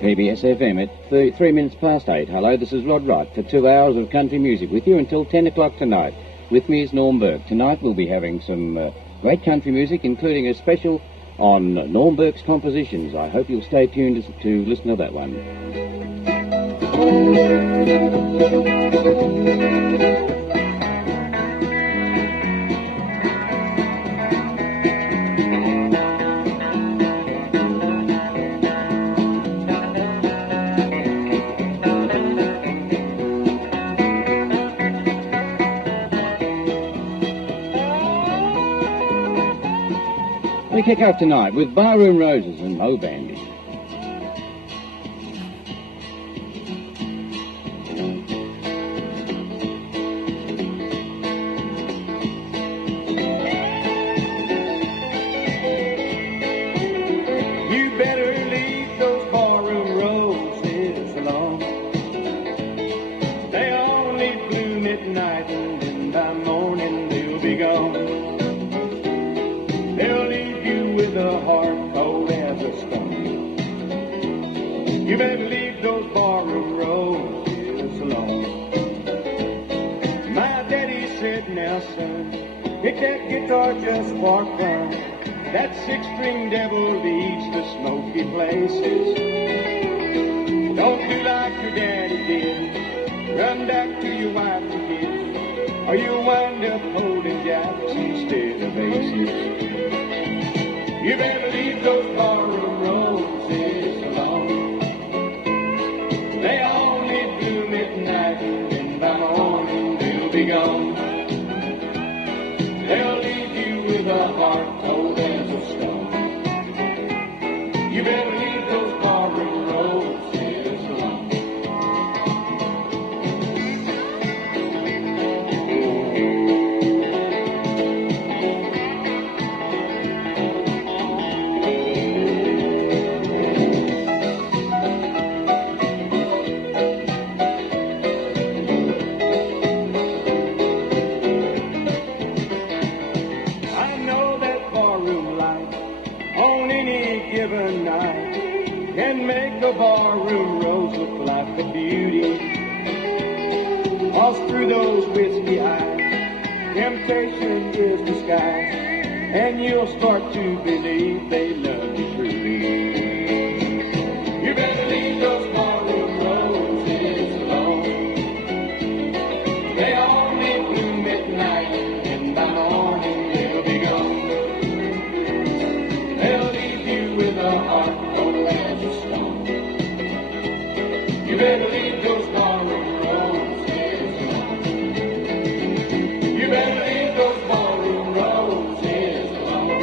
PBS FM at 3 minutes past 8. Hello, this is Rod Wright for 2 hours of country music with you until 10 o'clock tonight. With me is Norm Burke. Tonight we'll be having some great country music, including a special on Norm Burke's compositions. I hope you'll stay tuned to listen to that one. We kick off tonight with Barroom Roses and Mo Bandy. You better leave those barroom roses alone. They only bloom at night, and then by morning they'll be gone. They'll leave you with a heart cold as a stone. You better leave those barroom roses alone. My daddy said, now son, pick that guitar just for fun. That six-string devil leads to smoky places. Don't do like your daddy did. Run back to your wife and kids, or you'll wind up holding jacks instead of aces. You better leave those barroom roses alone. They only bloom at night, and by morning they'll be gone. They'll leave you with a heart cold as a stone. You better leave those barroom roses alone. The barroom rose look like a beauty. All through those whiskey eyes, temptation is disguised, and you'll start to believe they love you truly. You better leave those barroom roses alone. They only bloom at night, and by morning they'll be gone. They'll leave you with a heart cold as a stone. You better leave those barroom roses alone. You better leave those barroom roses alone.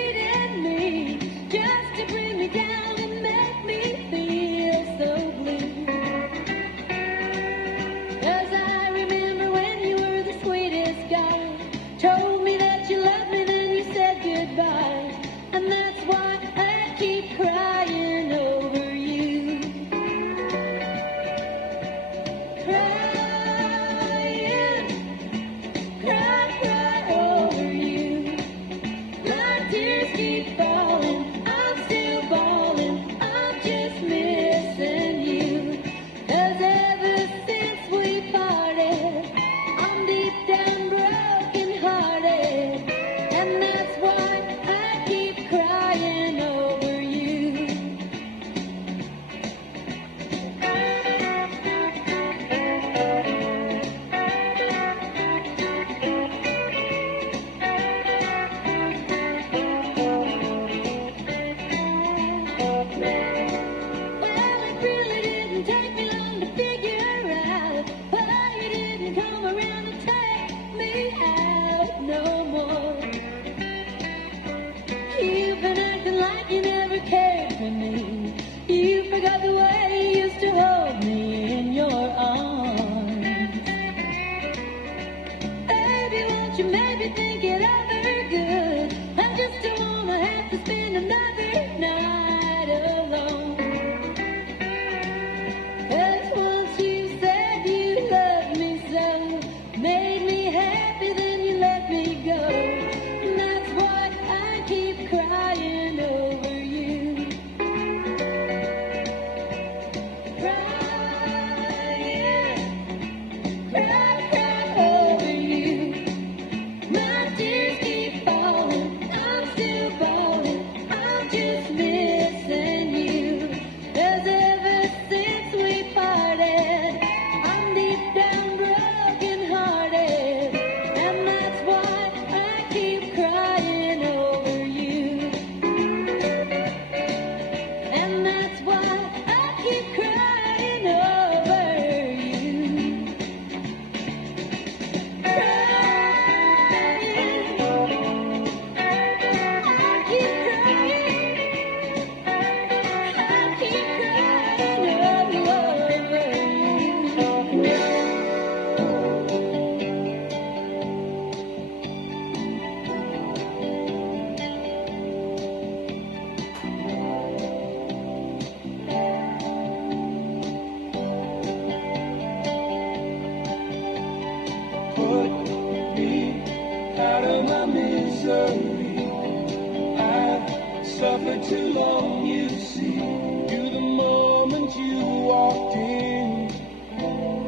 treating me just to bring me down and make me feel so blue. 'Cause I remember when you were the sweetest guy, told me that you loved me, then you said goodbye, and that's why I keep crying over you. Crying, cry over you. My tears keep falling, I'm still bawling, I'm just missing you. 'Cause ever since we parted, I'm deep down broken hearted, and that's why I keep crying over you. Well, it really didn't take me long to figure out why you didn't come around to take me out no more. You've been acting like you never cared for me. You forgot the way you used to hold me in your arms. Baby, won't you maybe think it over good? I just don't wanna have to spend another night alone. 'Cause once you said you loved me so, made me happy, then you let me go. And that's why I keep crying over you. Crying, cry over you. My tears keep falling, I'm still bawling, I'm just missing you. 'Cause ever since we parted, I'm deep down broken hearted, and that's why I keep crying over you. And that's why I keep crying over you. Put me out of my misery. I've suffered too long, you see. You, the moment you walked in,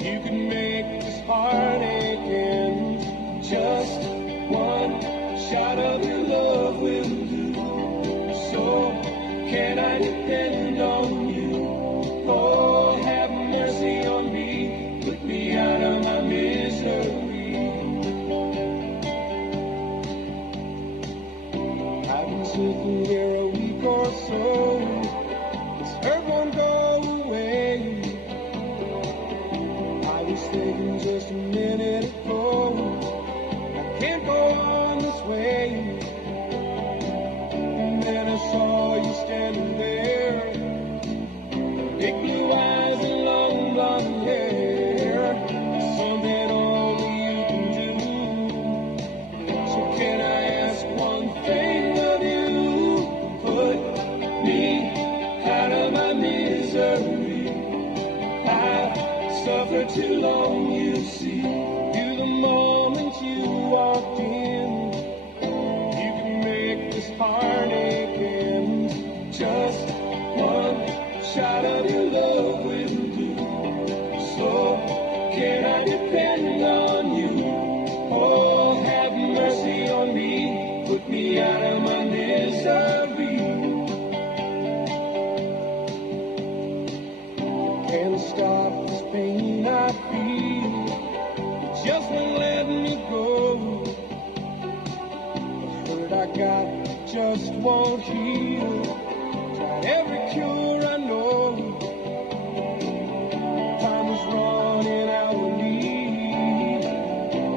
you could make this heartache end. Just one shot of your love will do. So can I depend on you? Oh, have mercy on me. Put me out of my misery. I've been sitting here a week or so. This hurt won't go away. I was thinking just a minute ago, I can't go on this way. And then I saw you standing there, big blue eyes and long blonde hair. Something only you can do. So can I ask one thing of you? Put me out of my misery. I've suffered too long, you see. You, the moment you walked in, you can make this heartache end. Just one shot of your love will do. So can I depend on you? Oh, have mercy on me. Put me out of my misery. Can't stop this pain I feel. It just won't let me go. The hurt I got just won't heal. Tried every cure I know. Time was running out of me.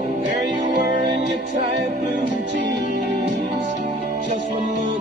And there you were in your tight blue jeans. Just one look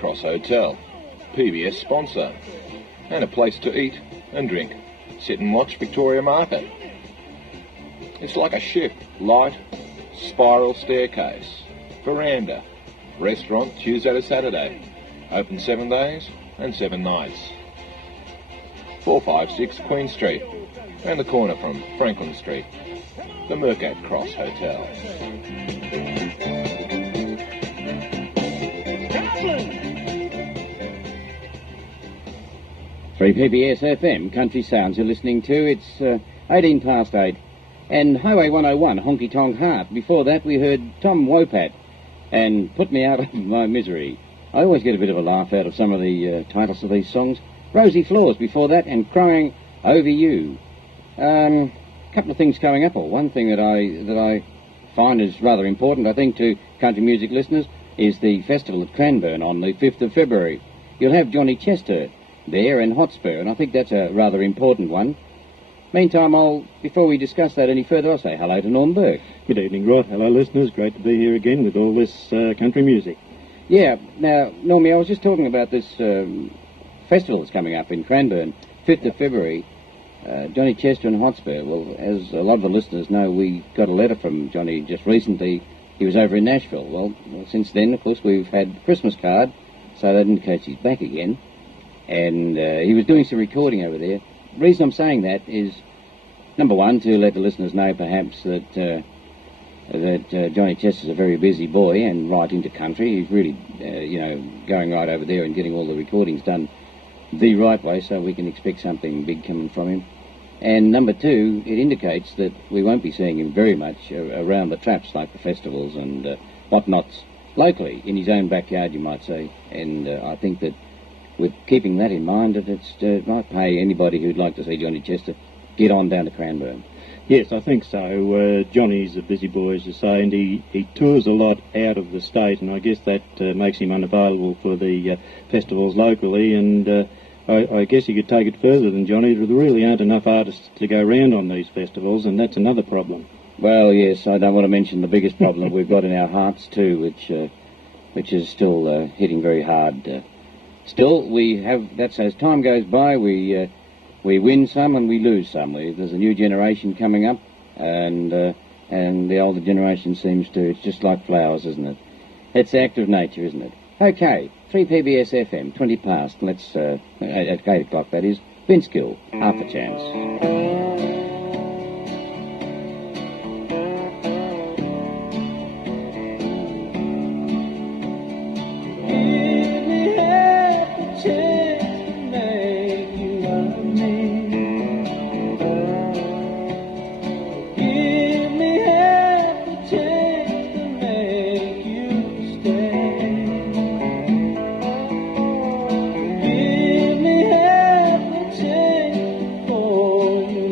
Cross Hotel, PBS sponsor, and a place to eat and drink. Sit and watch Victoria Market. It's like a ship, light, spiral staircase, veranda, restaurant Tuesday to Saturday, open 7 days and 7 nights. 456 Queen Street, and the corner from Franklin Street, the Mercat Cross Hotel. 3PBS FM, Country Sounds you're listening to. It's 18 past 8. And Highway 101, Honky Tonk Heart. Before that we heard Tom Wopat and Put Me Out of My Misery. I always get a bit of a laugh out of some of the titles of these songs. Rosie Floors before that, and Crying Over You. Couple of things coming up, or one thing that I find is rather important, I think, to country music listeners, is the festival at Cranbourne on the 5th of February. You'll have Johnny Chester there and Hotspur, and I think that's a rather important one. Meantime, before we discuss that any further, I'll say hello to Norm Burke. Good evening, Rod. Hello, listeners. Great to be here again with all this country music. Yeah, now, Normie, I was just talking about this festival that's coming up in Cranbourne, 5th of February, Johnny Chester and Hotspur. Well, as a lot of the listeners know, we got a letter from Johnny just recently. He was over in Nashville. Well, since then, of course, we've had the Christmas card, so that indicates he's back again. And he was doing some recording over there. The reason I'm saying that is, number one, to let the listeners know perhaps that Johnny Chester's a very busy boy and right into country. He's really, going right over there and getting all the recordings done the right way, so we can expect something big coming from him. And number two, it indicates that we won't be seeing him very much around the traps like the festivals and whatnots locally, in his own backyard, you might say. And I think that with keeping that in mind, that it might pay anybody who'd like to see Johnny Chester get on down to Cranbourne. Yes, I think so. Johnny's a busy boy, as you say, and he tours a lot out of the state, and I guess that makes him unavailable for the festivals locally, and I guess you could take it further than Johnny. There really aren't enough artists to go round on these festivals, and that's another problem. Well, yes, I don't want to mention the biggest problem we've got in our hearts too, which is still hitting very hard. Still, we have, that's as time goes by, we win some and we lose some. There's a new generation coming up, and the older generation seems to, it's just like flowers, isn't it? It's the act of nature, isn't it? Okay, 3PBS FM, 20 past, let's, at 8 o'clock that is, Vince Gill, Half a Chance. For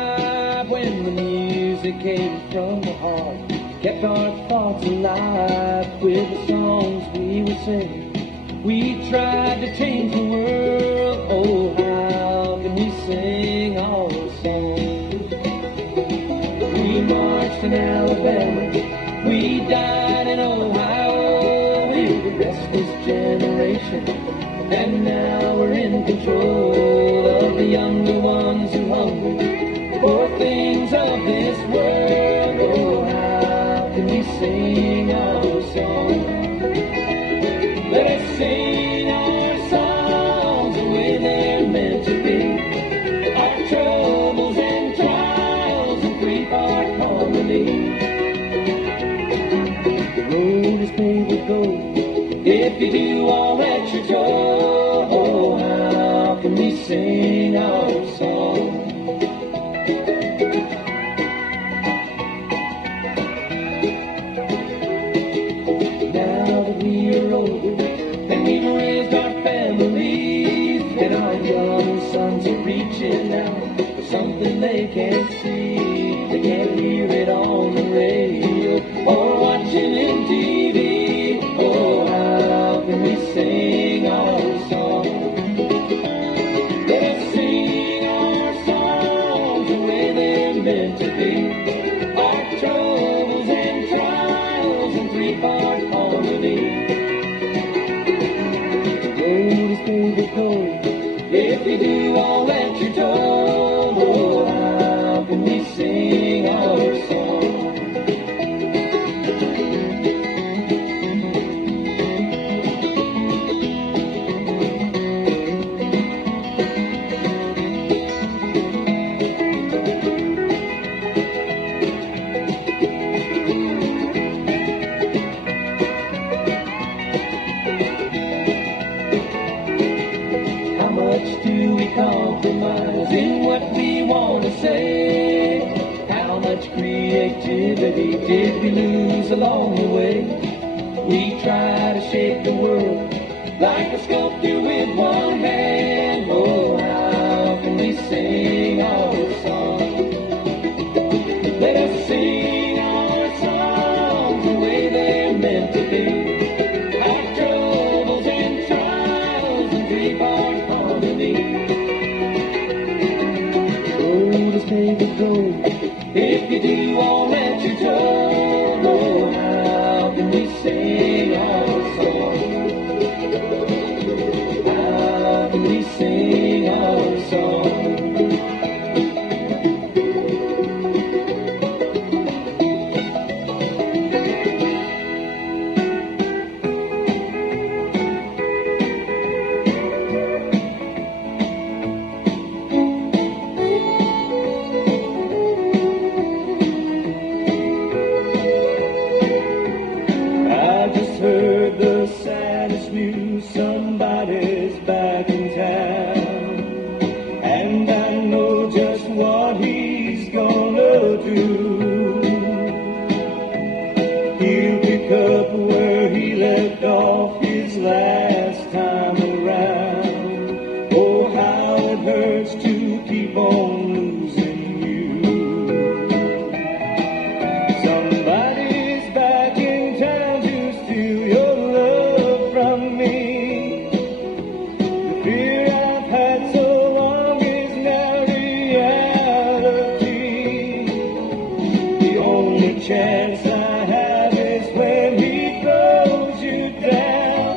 alive when the music came from the heart. Kept our thoughts alive with the songs we would sing. We tried to change the world. Oh, how can we sing our songs? We marched in Alabama. We died in Ohio. We're the restless generation. And now we're in control of the younger ones who hunger for things of this world. Oh, how can we sing our song? Let us sing our songs the way they're meant to be. Our troubles and trials and three-part harmony. The road is paved with gold. If you do all that you're told, oh, how can we sing our song? Now that we are older and we've raised our families, and our young sons are reaching out for something they can't see. They can't hear it on the radio or watching in TV. Oh, how can we sing our song? Let us sing our songs the way they're meant to be. Our troubles and trials and three-part harmony. The road is paved with gold. If you do all that you're told, oh, how can we sing our song? Compromise in what we want to say. How much creativity did we lose along the way? We try to shape the world like a sculptor with one hand. Oh, how can we sing our song? Let us sing our songs the way they're meant to be. Our troubles and trials and three-part harmony. Paved with gold. If you do all that you're told, oh, how can we sing our song? How can we sing our song? Heard the saddest news, somebody's back in town, and I know just what he's gonna do. He'll pick up where he left off his last time around. Oh, how it hurts to keep on losing you. Somebody's back in town. Your love from me. The fear I've had so long is now reality. The only chance I have is when he throws you down.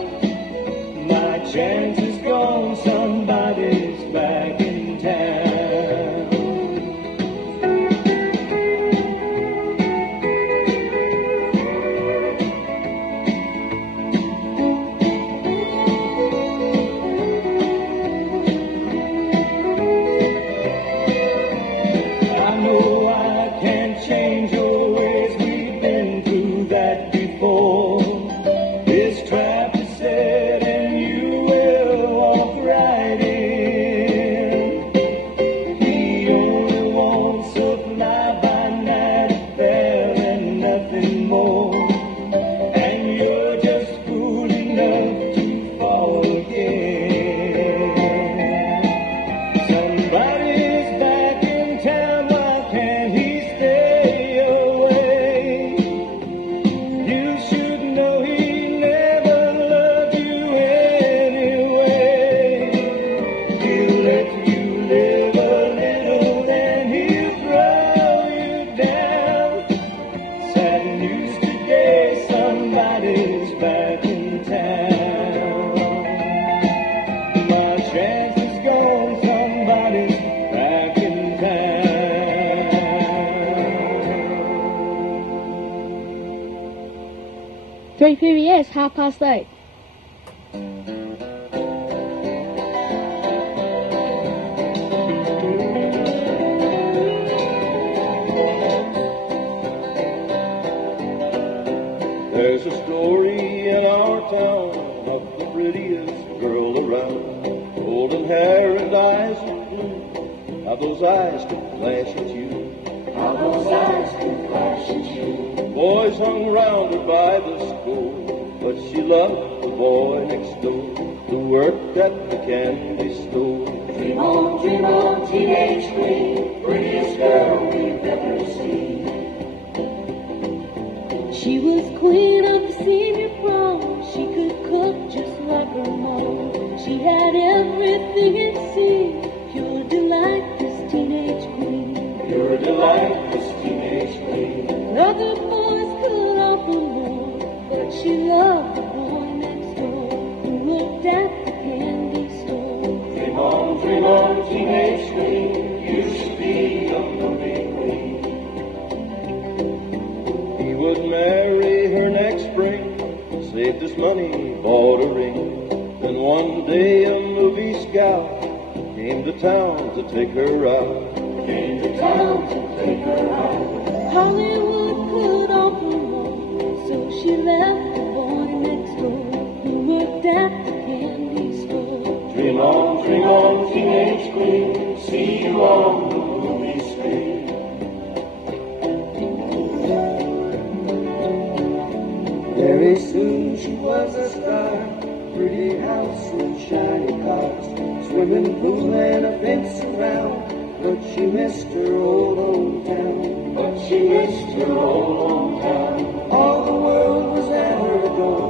My chance is gone, somebody's back in town. Change your ways, we've been 3 PBS, 8:30. There's a story in our town of the prettiest girl around. Golden hair and eyes of blue. How those eyes could flash at you. How those eyes could flash at you. Boys hung round her by the school, but she loved the boy next door who worked at the candy store. Dream on, teenage queen, prettiest girl we've ever seen. She was queen of the senior prom. She could cook just like her mom. She had everything it seemed. Pure delight, this teenage queen. Pure delight, this teenage queen. Other boys could offer more, but she loved the boy next door who worked at the candy store. Dream on, teenage queen. You should be a movie queen. He would marry her next spring, saved his money, bought a ring. Then one day a movie scout came to town to take her out. Came to town to take her out. Hollywood could offer more, so she left the boy next door who worked at the candy store. Dream on, teenage queen. See you on the movie screen. Very soon she was a star. Pretty house and shiny cars, swimming pool and a fence around. But she missed her old hometown. But she missed her old hometown. All the world was at her door,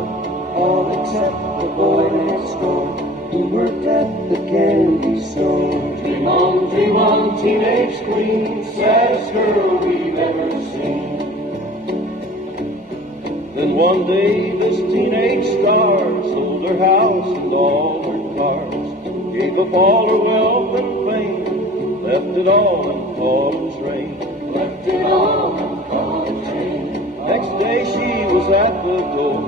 all except the boy next door who worked at the candy store. Dream on, teenage queen, saddest girl we've ever seen. Then one day this teenage star sold her house and all her cars, gave up all her wealth and fame, left it all in Paul's rain. Left it all in Paul's rain. Next day she was at the door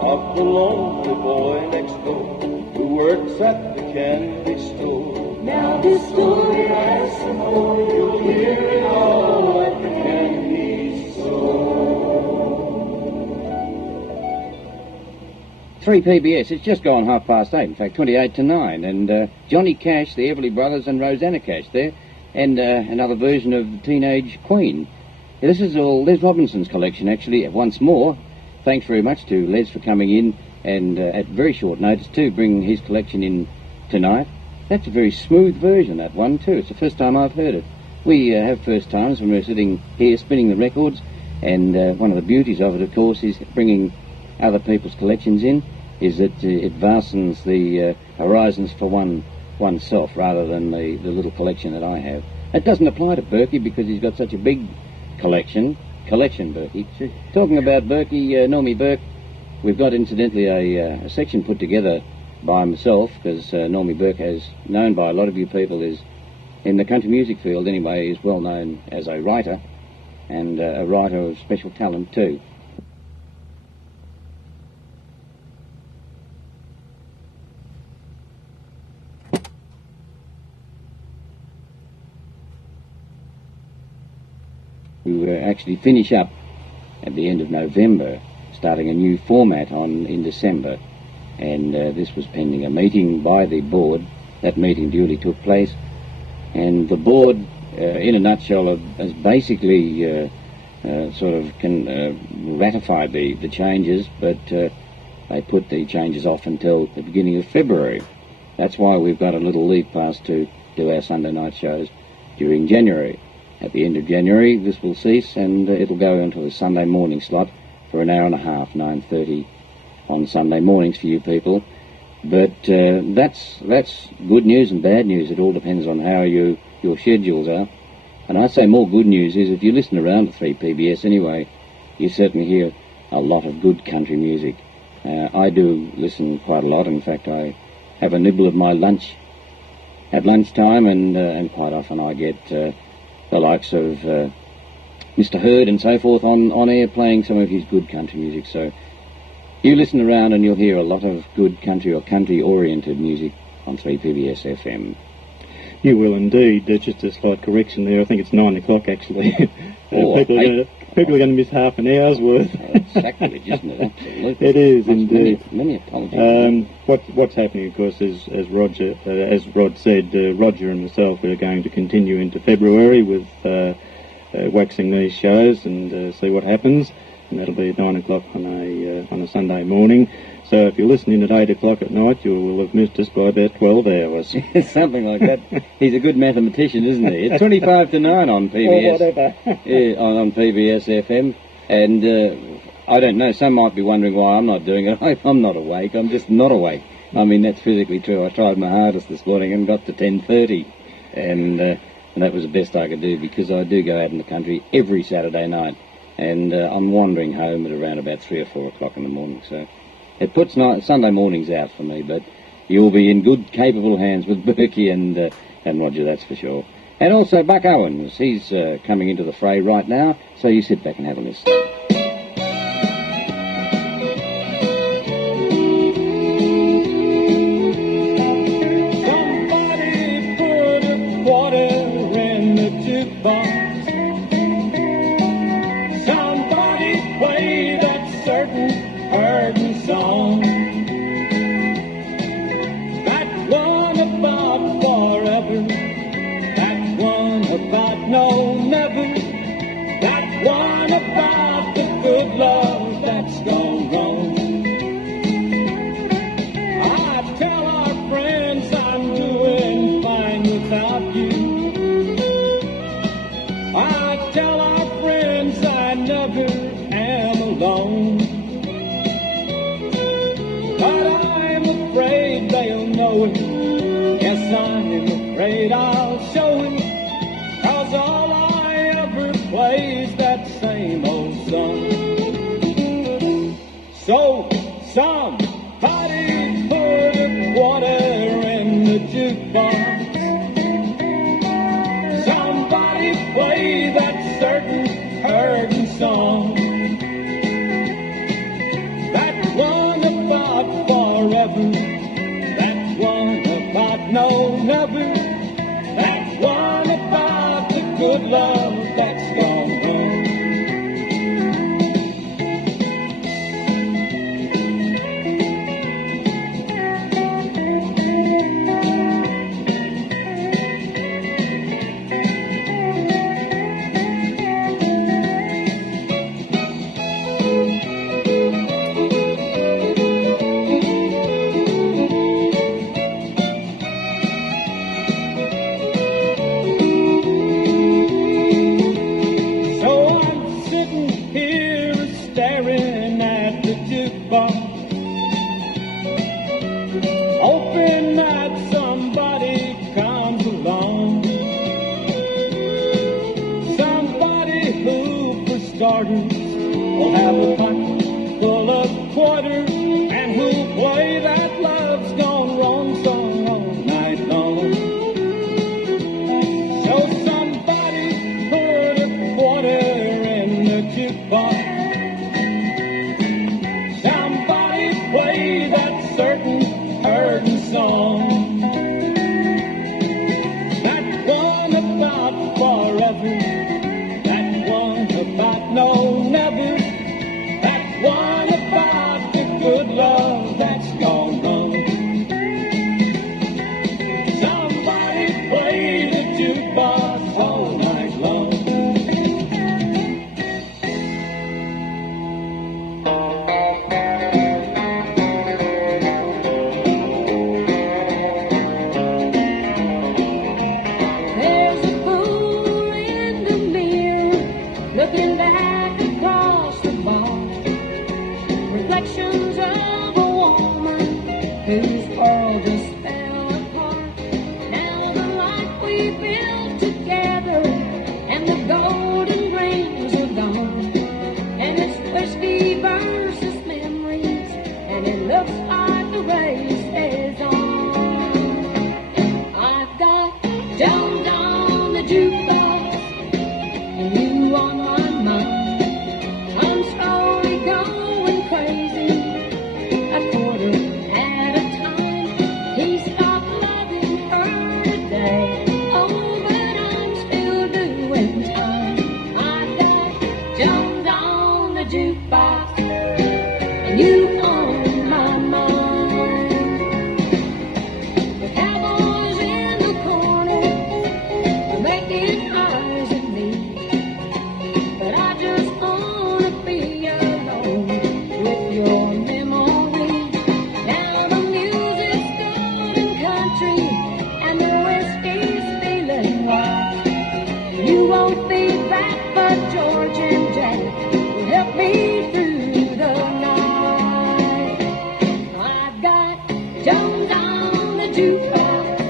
of the lonely boy next door who works at the candy store. Now this story has some more. You'll hear it all at the candy store. 3 PBS, it's just gone 8:30, in fact 28 to 9, and Johnny Cash, the Everly Brothers and Rosanna Cash there, and another version of the Teenage Queen. This is all Les Robinson's collection actually, once more. Thanks very much to Les for coming in and at very short notice to bring his collection in tonight. That's a very smooth version, that one too. It's the first time I've heard it. We have first times when we're sitting here spinning the records, and one of the beauties of it, of course, is bringing other people's collections in, is that it vastens the horizons for oneself rather than the little collection that I have. It doesn't apply to Berkey because he's got such a big collection Berkey. Talking about Berkey, Normie Burke, we've got incidentally a section put together by myself, because Normie Burke, is known by a lot of you people, is in the country music field anyway, is well known as a writer, and a writer of special talent too. We actually finish up at the end of November, starting a new format in December, and this was pending a meeting by the board. That meeting duly took place, and the board, in a nutshell, has basically sort of ratified the changes, but they put the changes off until the beginning of February. That's why we've got a little leave pass to do our Sunday night shows during January. At the end of January, this will cease, and it'll go into the Sunday morning slot for an hour and a half, 9:30 on Sunday mornings for you people. But that's good news and bad news. It all depends on how your schedules are. And I'd say more good news is if you listen around to 3 PBS anyway, you certainly hear a lot of good country music. I do listen quite a lot. In fact, I have a nibble of my lunch at lunchtime, and quite often I get the likes of Mr. Hurd and so forth on air playing some of his good country music. So You listen around and you'll hear a lot of good country or country-oriented music on 3PBS FM. You will indeed. Just a slight correction there. I think it's 9 o'clock actually. People are going to miss half an hour's worth. It's sacrilege, isn't it? Absolutely. It is indeed. Many apologies. What's happening, of course, is as Rod said, Roger and myself are going to continue into February with waxing these shows and see what happens. And that'll be at 9 o'clock on a Sunday morning. So if you're listening at 8 o'clock at night, you will have missed us by about 12 hours. Something like that. He's a good mathematician, isn't he? It's 25 to 9 on PBS. Or whatever. Yeah, on PBS FM. And I don't know, some might be wondering why I'm not doing it. I'm not awake. I'm just not awake. I mean, that's physically true. I tried my hardest this morning and got to 10:30. And that was the best I could do, because I do go out in the country every Saturday night. And I'm wandering home at around about 3 or 4 o'clock in the morning. So it puts Sunday mornings out for me, but you'll be in good, capable hands with Berkey and Roger, that's for sure. And also Buck Owens, he's coming into the fray right now, so you sit back and have a listen. Somebody put a quarter in the jukebox. Somebody play that certain hurting song. That one about forever. That one about no never. That one about the good love that's gone wrong. I tell our friends I'm doing fine without you. I tell our friends I never am alone. But I'm afraid they'll know it. Yes, I'm afraid I'll show it. 'Cause all I ever play is that same old song. So, somebody put a quarter in the jukebox. Somebody play that certain hurting song. That one about forever. That one about no never. That one about the good love that's gone wrong. So I'm sitting here staring at the jukebox, hoping that somebody comes along. Somebody who, for starters, will have a pocket full of quarters and who'll play that love's gone wrong song all night long. So somebody put a quarter in the jukebox. Somebody play that certain hurting song. That one about forever. That one about no never. That one about the good love that's gone wrong. Somebody play the jukebox all night long. There's a fool in the mirror looking back across the bar. Reflections of a woman whose world just fell apart. Now the life we built together and the golden rings are gone. And it's whiskey versus memories, and it looks like the race is on. I've got Jones on the jukebox and you on my mind. I'm slowly going crazy but George and Jack will help me through the night. I've got Jones on the jukebox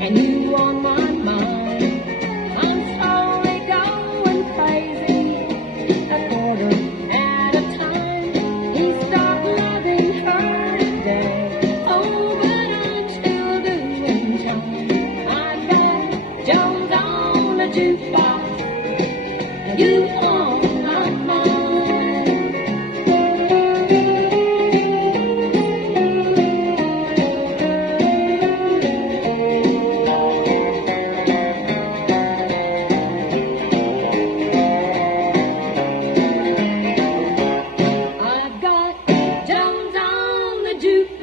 and you on my mind. I'm slowly going crazy, a quarter at a time. He stopped loving her today. Oh, but I'm still doing time. I've got Jones on the jukebox and you on my mind. I've got Jones on the jukebox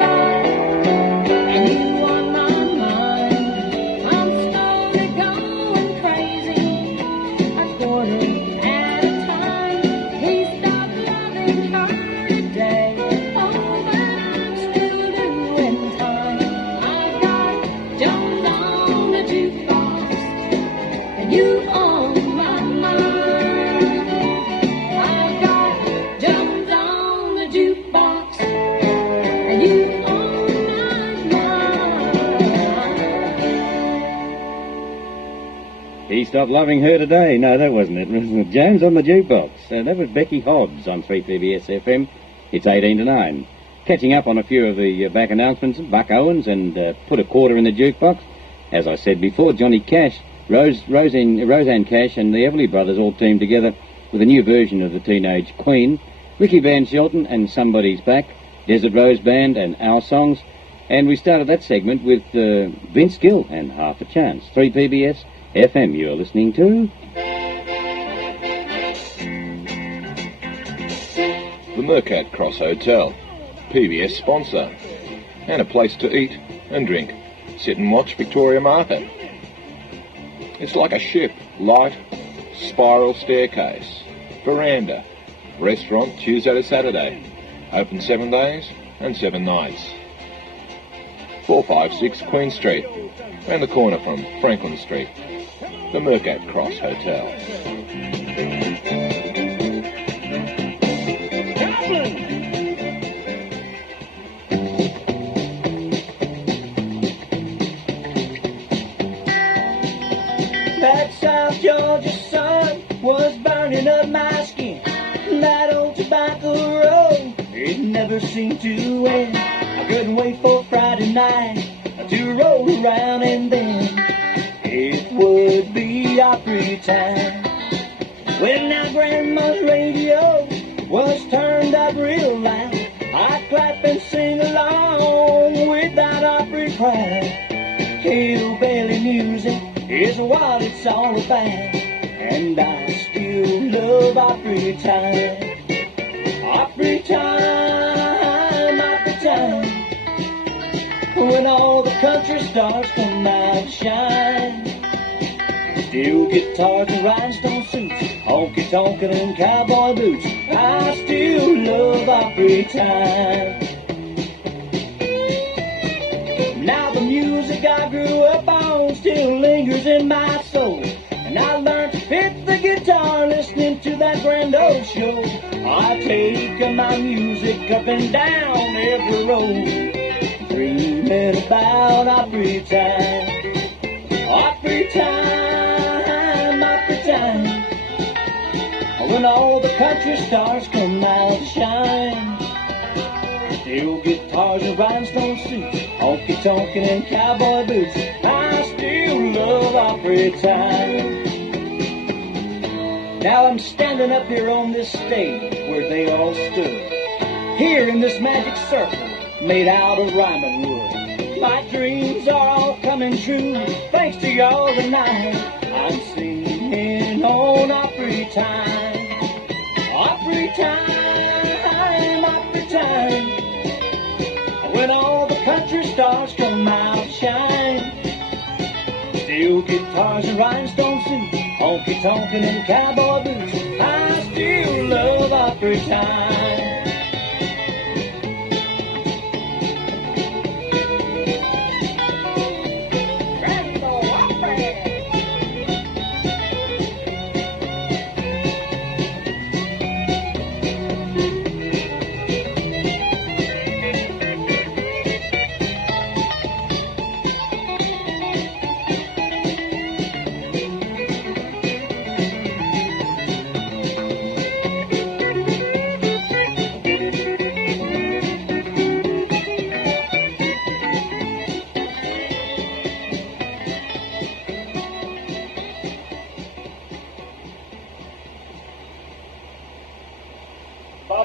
and you on my mind. I'm slowly going crazy, a quarter at a time. He stopped loving her today. Oh, but I'm still doing time. I've got Jones on the jukebox and you on my mind. I've got Jones on the jukebox and you on my mind. He stopped loving her today. No, that wasn't it. It was Jones on the jukebox. That was Becky Hobbs on 3PBS FM. It's 18 to 9. Catching up on a few of the back announcements, Buck Owens and Put a Quarter in the Jukebox. As I said before, Johnny Cash, Roseanne Cash and the Everly Brothers all teamed together with a new version of the Teenage Queen. Ricky Van Shelton and Somebody's Back, Desert Rose Band and Our Songs. And we started that segment with Vince Gill and Half a Chance. 3PBS FM you're listening to. The Mercat Cross Hotel, PBS sponsor, and a place to eat and drink. Sit and watch Victoria Market. It's like a ship, light, spiral staircase, veranda, restaurant Tuesday to Saturday, open 7 days and 7 nights. 456 Queen Street, round the corner from Franklin Street. The Mercat Cross Hotel. That South Georgia sun was burning up my skin. That old tobacco road, it never seemed to end. I couldn't wait for Friday night to roll around, and then it would be Opry time. When now Grandma's radio was turned up real loud, I'd clap and sing along with that Opry crowd. Hillbilly music is what it's all about, and I still love Opry time. Opry time, Opry time, when all the country stars come out to shine. Steel guitars and rhinestone suits, honky tonkin' and cowboy boots, I still love Opry time. Now the music I grew up on still lingers in my soul, and I learned to pick the guitar listening to that Grand Ole Show. I take my music up and down every road, dreaming about Opry time. Opry time, Opry time, when all the country stars come out to shine. Steel guitars and rhinestone suits, honky tonkin' and cowboy boots, I still love Opry time. Now I'm standing up here on this stage where they all stood, here in this magic circle made out of ryman wood. My dreams are all coming true, thanks to y'all tonight. I'm singing on Opry time. Opry time, Opry time, when all the country stars come out to shine. Steel guitars and rhinestone suits, honky tonkin' and cowboy boots, I still love Opry time.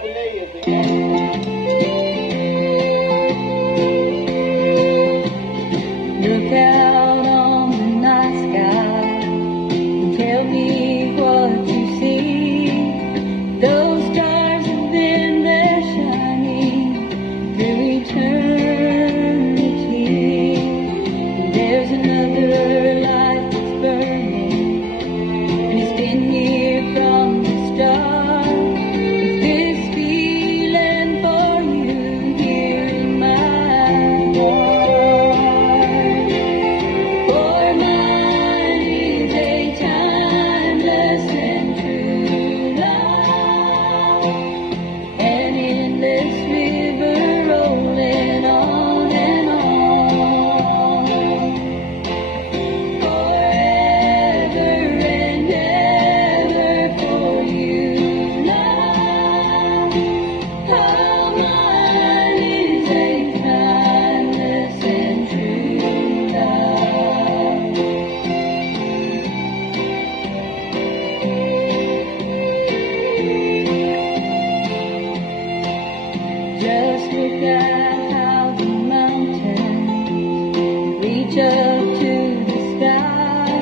Look out on the night sky and tell me what you see. Those stars have been there shining through eternity. And there's another light that's burning, and it's been here from the start. With this feeling for you here in my heart. For mine is a timeless and true love, an endless river rolling on and on. Forever and ever for you, love. How mine is a timeless and true love. Just look at how the mountains reach up to the sky,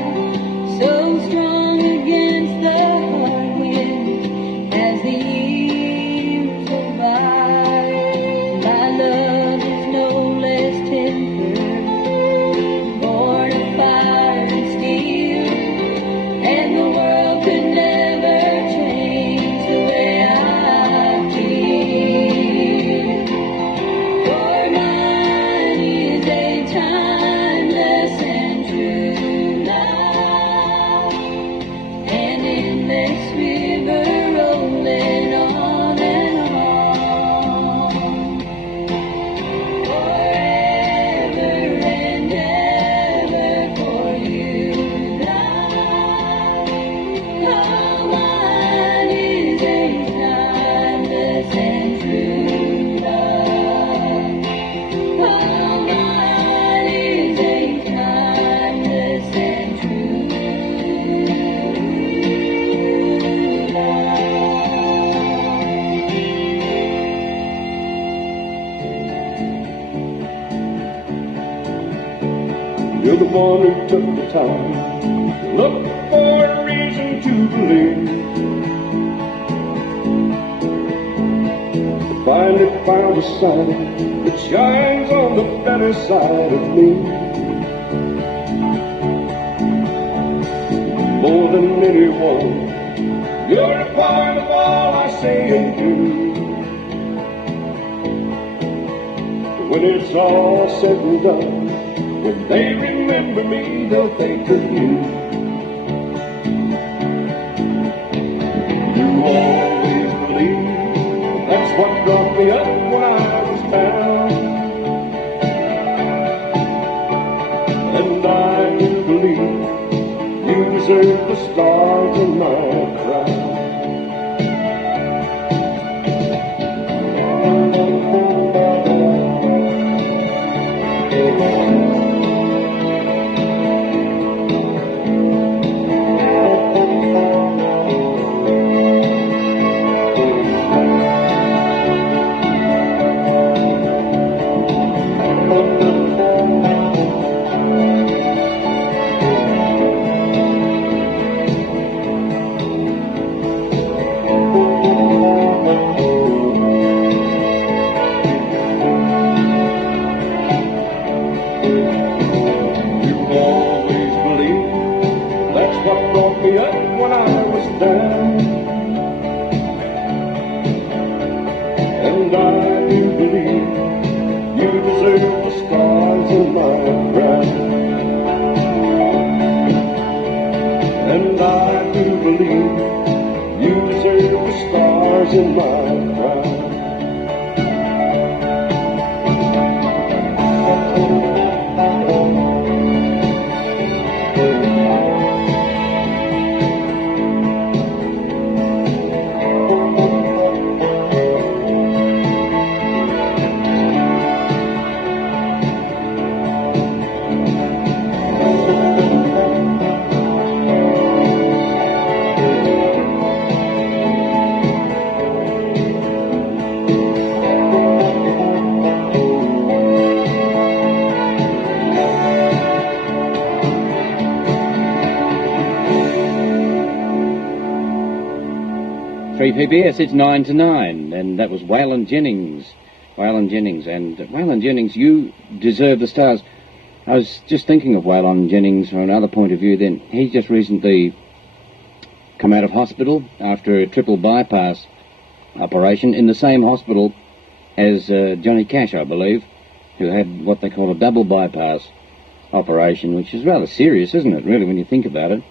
so strong against the hard winds as the years go by. My love is no less tender, born of fire and steel, and the world could never change the way I feel. For mine is a timeless and true love, an endless river rolling on and on. Forever and ever for you, love. How mine is a timeless and true love. How mine is a timeless and true You're the one who took the time to look for a reason to believe. To finally found a sign that shines on the better side of me. More than anyone, you're a part of all I say and do. When it's all said and done, when they remember me, they'll think of you. You always believe, that's what brought me up when I was down. And I do believe you deserve the stars in my crown. And I do believe you deserve the stars in my crown. And I do believe you deserve the stars in my crown. 3PBS, it's 9 to 9, and that was Waylon Jennings. Waylon Jennings, and Waylon Jennings, you deserve the stars. I was just thinking of Waylon Jennings from another point of view then. He's just recently come out of hospital after a triple bypass operation in the same hospital as Johnny Cash, I believe, who had what they call a double bypass operation, which is rather serious, isn't it, really, when you think about it?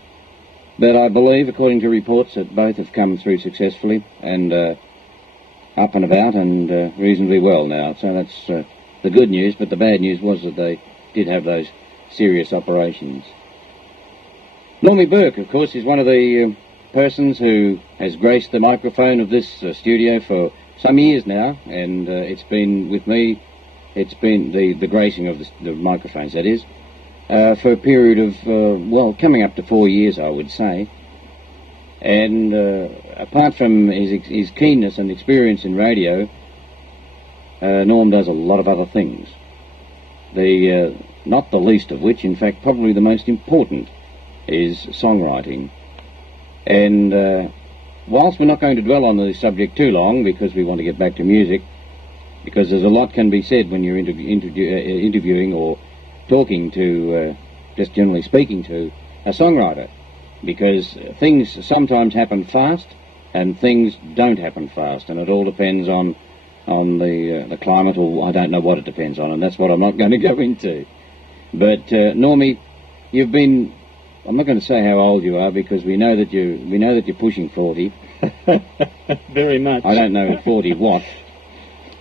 But I believe, according to reports, that both have come through successfully and up and about and reasonably well now. So that's the good news, but the bad news was that they did have those serious operations. Normie Burke, of course, is one of the persons who has graced the microphone of this studio for some years now, and it's been with me, it's been the gracing of the microphones, that is, for a period of, well, coming up to 4 years, I would say. And apart from his keenness and experience in radio, Norm does a lot of other things. Not the least of which, in fact, probably the most important, is songwriting. And whilst we're not going to dwell on the subject too long, because we want to get back to music, because there's a lot can be said when you're interviewing or talking to, just generally speaking to, a songwriter, because things sometimes happen fast and things don't happen fast, and it all depends on the climate, or I don't know what it depends on, and that's what I'm not going to go into. But Normie, you've been, I'm not going to say how old you are, because we know that you're pushing 40. Very much. I don't know 40 what,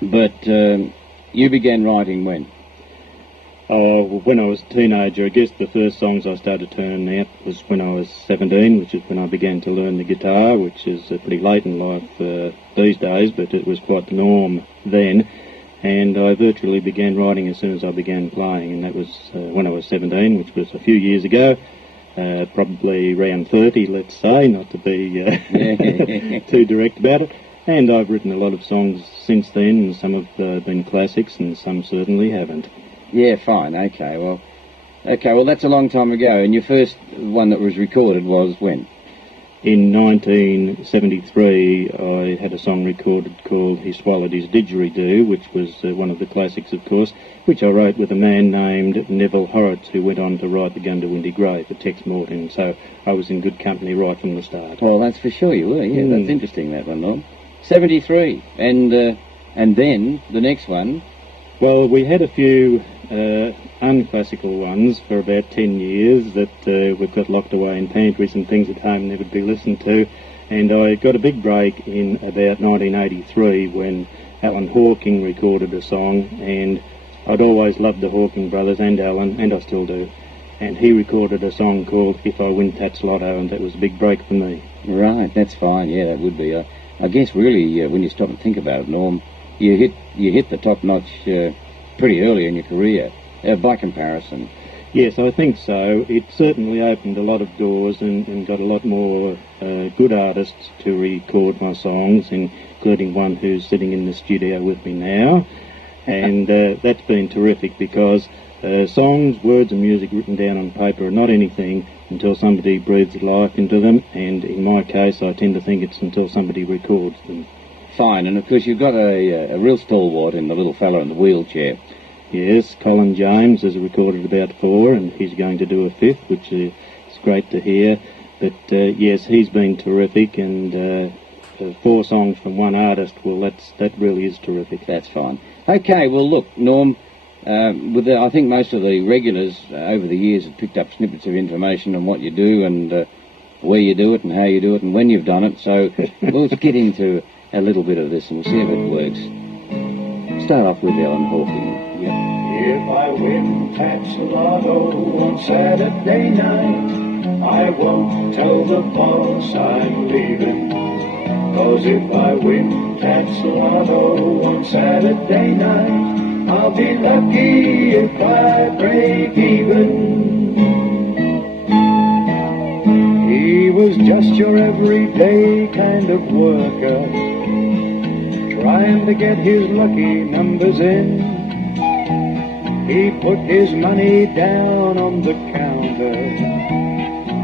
but you began writing when? Oh, when I was a teenager. I guess the first songs I started turning out was when I was 17, which is when I began to learn the guitar, which is pretty late in life these days, but it was quite the norm then. And I virtually began writing as soon as I began playing, and that was when I was 17, which was a few years ago, probably around 30, let's say, not to be too direct about it. And I've written a lot of songs since then, and some have been classics, and some certainly haven't. Yeah, fine. Okay, well, that's a long time ago. And your first one that was recorded was when? In 1973, I had a song recorded called He Swallowed His Didgeridoo, which was one of the classics, of course, which I wrote with a man named Neville Horrocks, who went on to write The Gundawindi Grey for Tex Morton. So I was in good company right from the start. Well, that's for sure you were. Yeah, That's interesting, that one, Lord. 73. And then the next one. Well, we had a few unclassical ones for about 10 years that we've got locked away in pantries and things at home, never to be listened to. And I got a big break in about 1983 when Alan Hawking recorded a song, and I'd always loved the Hawking brothers and Alan, and I still do. And he recorded a song called If I Win Tats Lotto, and that was a big break for me. Right, that's fine. Yeah, that would be. I guess really, when you stop and think about it, Norm, you hit the top notch pretty early in your career, by comparison. Yes, I think so. It certainly opened a lot of doors and got a lot more good artists to record my songs, including one who's sitting in the studio with me now. And that's been terrific, because songs, words and music written down on paper are not anything until somebody breathes life into them, and in my case I tend to think it's until somebody records them. Fine, and of course you've got a real stalwart in the little fellow in the wheelchair. Yes, Colin James has recorded about 4, and he's going to do a 5th, which is great to hear. But yes, he's been terrific, and 4 songs from one artist, well, that really is terrific. That's fine. Okay, well look, Norm, I think most of the regulars over the years have picked up snippets of information on what you do and where you do it and how you do it and when you've done it. So we'll get into a little bit of this and we'll see if it works. Start off with Alan Hawking. If I win Tats Lotto on Saturday night, I won't tell the boss I'm leaving. 'Cause if I win Tats Lotto on Saturday night, I'll be lucky if I break even. He was just your everyday kind of worker, trying to get his lucky numbers in. He put his money down on the counter,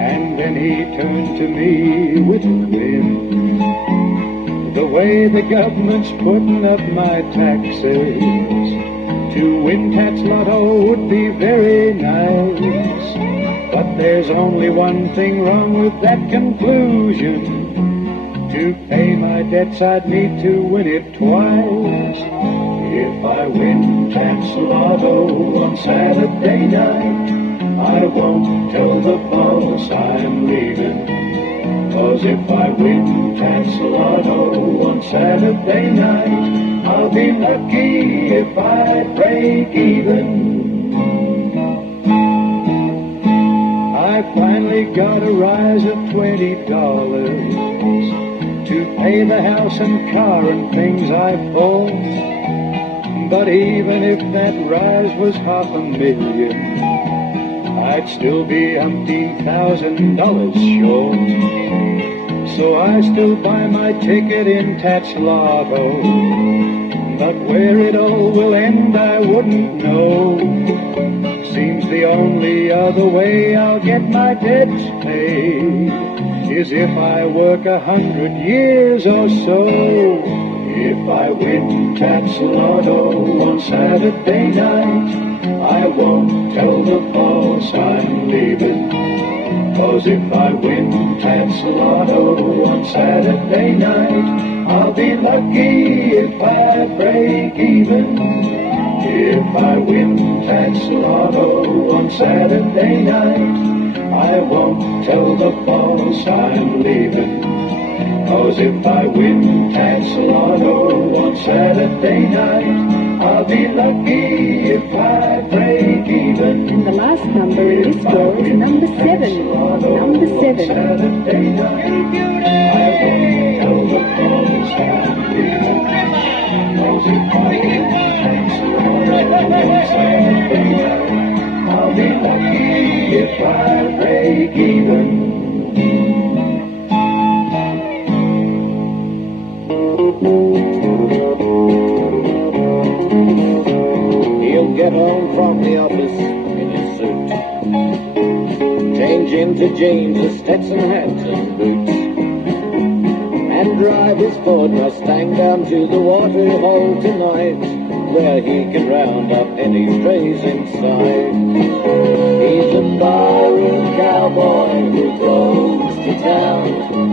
and then he turned to me with a grin. way the government's putting up my taxes, to win tax lotto would be very nice. But there's only one thing wrong with that conclusion. To pay my debts I'd need to win it twice. If I win tax lotto on Saturday night, I won't tell the boss I'm leaving. 'Cause if I win tax lotto on Saturday night, I'll be lucky if I break even. I finally got a rise of $20 to pay the house and car and things I bought. But even if that rise was $500,000, I'd still be $1,000 short. So I still buy my ticket in Tax Lotto, but where it all will end I wouldn't know. Seems the only other way I'll get my debts paid is if I work 100 years or so. If I win Tax Lotto on Saturday night, I won't tell the boss I'm leaving. 'Cause if I win Tax Lotto on Saturday night, I'll be lucky if I break even. If I win Tax Lotto on Saturday night, I won't tell the boss I'm leaving. 'Cause if I win Tax Lotto on Saturday night, I'll be lucky if I break even. And the last number in this draw is number 7. Number 7. Saturday night, I won't tell the boss I'm leaving. 'Cause if I win Tax Lotto on Saturday night, I'll be lucky if I break even. He'll get home from the office in his suit, change into jeans, a Stetson hat and boots, and drive his Ford Mustang down to the waterhole tonight, where he can round up any strays inside. He's a barroom cowboy who goes to town,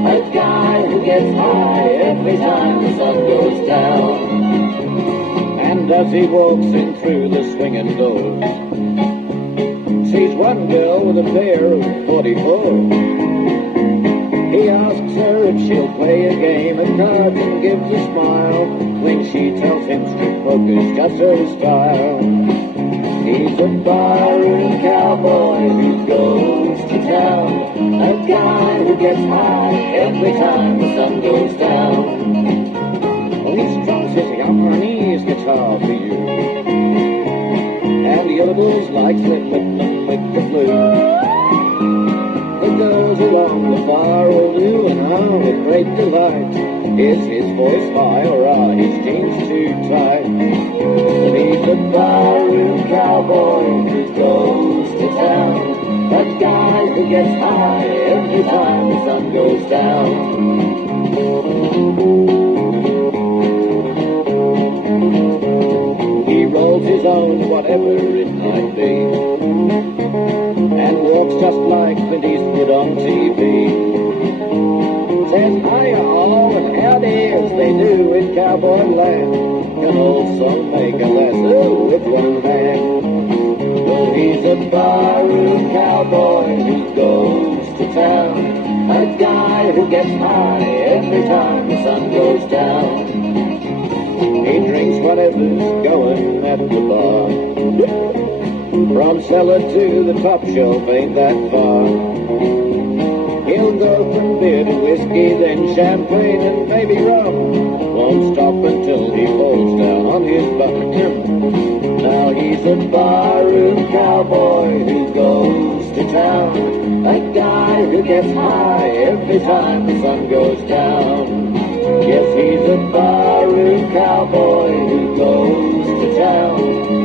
a guy who gets high every time the sun goes down. And as he walks in through the swinging doors, sees one girl with a pair of 44. He asks her if she'll play a game of cards and gives a smile when she tells him strip poker's just her style. He's a barroom cowboy who goes to town, a guy who gets high every time the sun goes down. He strums his Japanese guitar for you, and the other boys like Slim Whitman with the flute. The girls along the bar will do, and with great delight. Is his voice high or are his jeans too tight? But he's a barroom cowboy who goes to town, a guy who gets high every time the sun goes down. He rolls his own, whatever it might be, and walks just like Clint Eastwood on TV. Says hiya all and howdy as they do in cowboy land, can also make a lasso with one hand. Well, he's a barroom cowboy who goes to town, a guy who gets high every time the sun goes down. He drinks whatever's going at the bar, from cellar to the top shelf ain't that far. He'll go from beer to whiskey, then champagne and maybe rum. Won't stop until he falls down on his butt. Now he's a barroom cowboy who goes to town, a guy who gets high every time the sun goes down. Yes, he's a barroom cowboy who goes to town,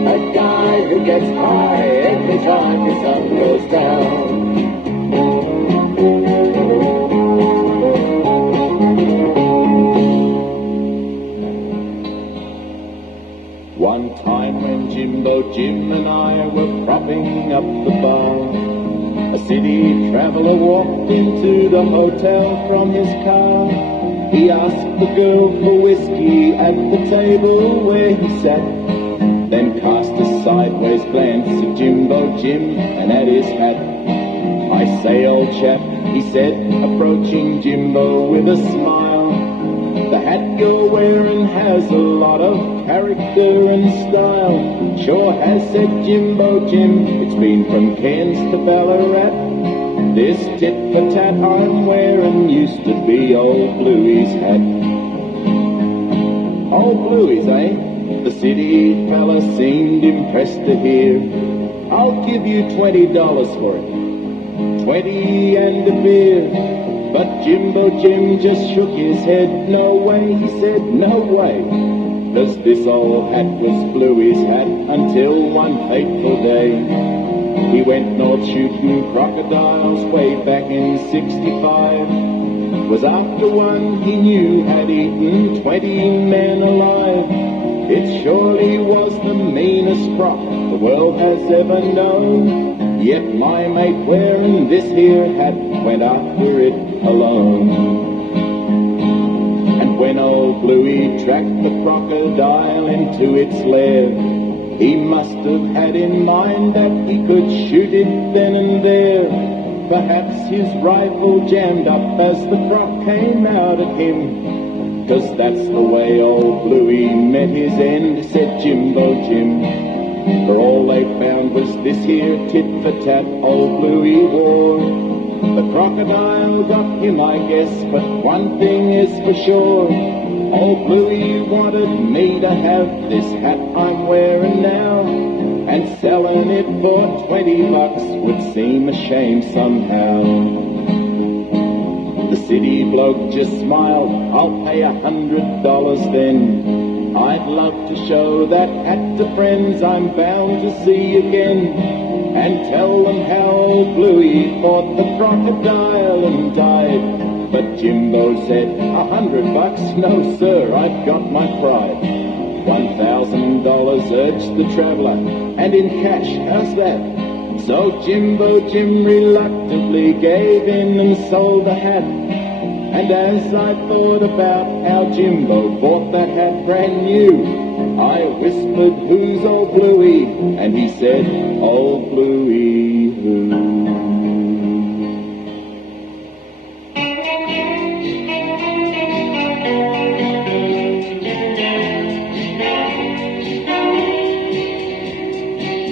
a guy who gets high every time the sun goes down. Jim and I were propping up the bar. A city traveller walked into the hotel from his car. He asked the girl for whiskey at the table where he sat, then cast a sideways glance at Jimbo Jim and at his hat. "I say, old chap," he said, approaching Jimbo with a smile, "the hat you're wearing has a lot of character and style." "Sure has," said Jimbo Jim, "it's been from Cairns to Ballarat. This tit-for-tat I'm wearing used to be old Bluey's hat." "Old Bluey's, eh?" The city fella seemed impressed to hear. "I'll give you $20 for it. 20 and a beer." But Jimbo Jim just shook his head. "No way," he said, "no way." 'Cause this old hat was Bluey's hat until one fateful day. He went north shooting crocodiles way back in '65. Was after one he knew had eaten 20 men alive. It surely was the meanest croc the world has ever known. Yet my mate wearing this here hat went after it alone. And when old Bluey tracked the crocodile into its lair, he must have had in mind that he could shoot it then and there. Perhaps his rifle jammed up as the croc came out at him. 'Cause that's the way old Bluey met his end, said Jimbo Jim. For all they found was this here tit-for-tat old Bluey wore. The crocodile got him, I guess, but one thing is for sure. Old Bluey wanted me to have this hat I'm wearing now, and selling it for $20 would seem a shame somehow. The city bloke just smiled. "I'll pay $100 then. I'd love to show that hat to friends I'm bound to see again, and tell them how old Bluey fought the crocodile and died." But Jimbo said, $100? No, sir, I've got my pride. $1,000, urged the traveller, and in cash, how's that? So Jimbo Jim reluctantly gave in and sold the hat. And as I thought about how Jimbo bought that hat brand new, I whispered, "Who's old Bluey?" And he said, "Old Bluey who?"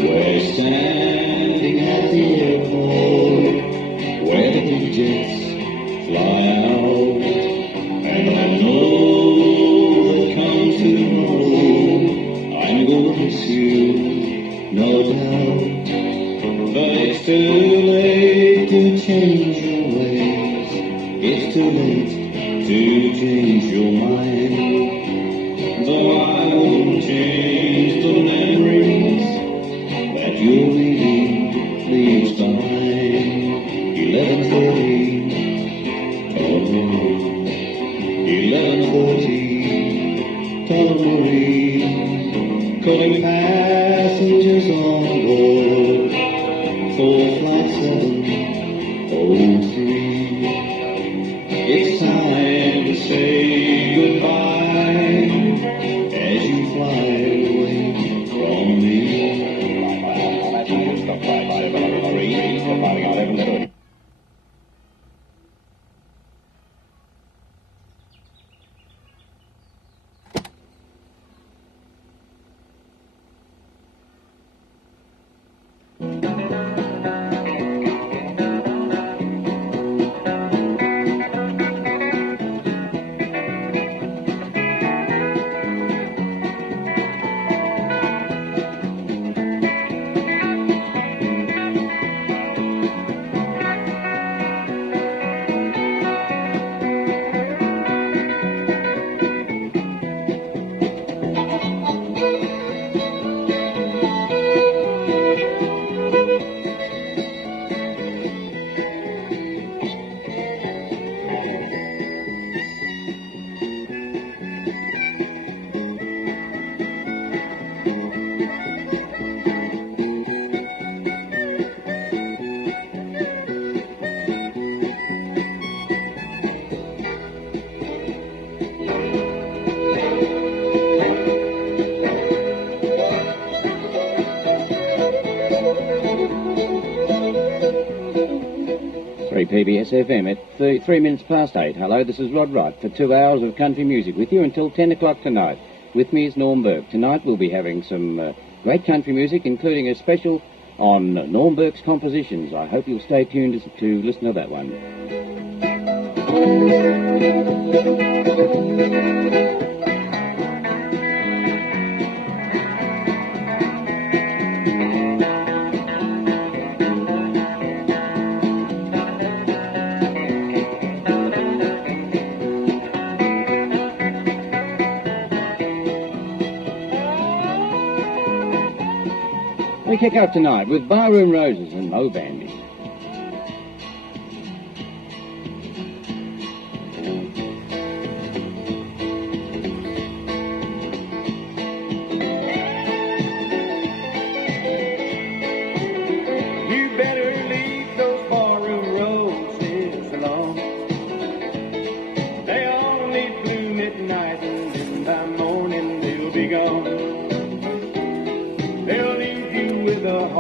We're standing at the airport where the jets fly out, and I know they'll come tomorrow. I'm gonna miss you, no doubt, but it's too late to change your ways. It's too late to change your mind. Though I won't change the memories that you'll leave behind. 11:30. 11:40, Tullamarine, calling passengers on board for flight 703. It's time to say goodbye as you fly away from me. PBS FM at 3 minutes past 8. Hello, this is Rod Wright for 2 hours of country music with you until 10 o'clock tonight. With me is Norm Burke. Tonight we'll be having some great country music, including a special on Norm Burke's compositions. I hope you'll stay tuned to listen to that one. We kick off tonight with Barroom Roses and Mo Bandy.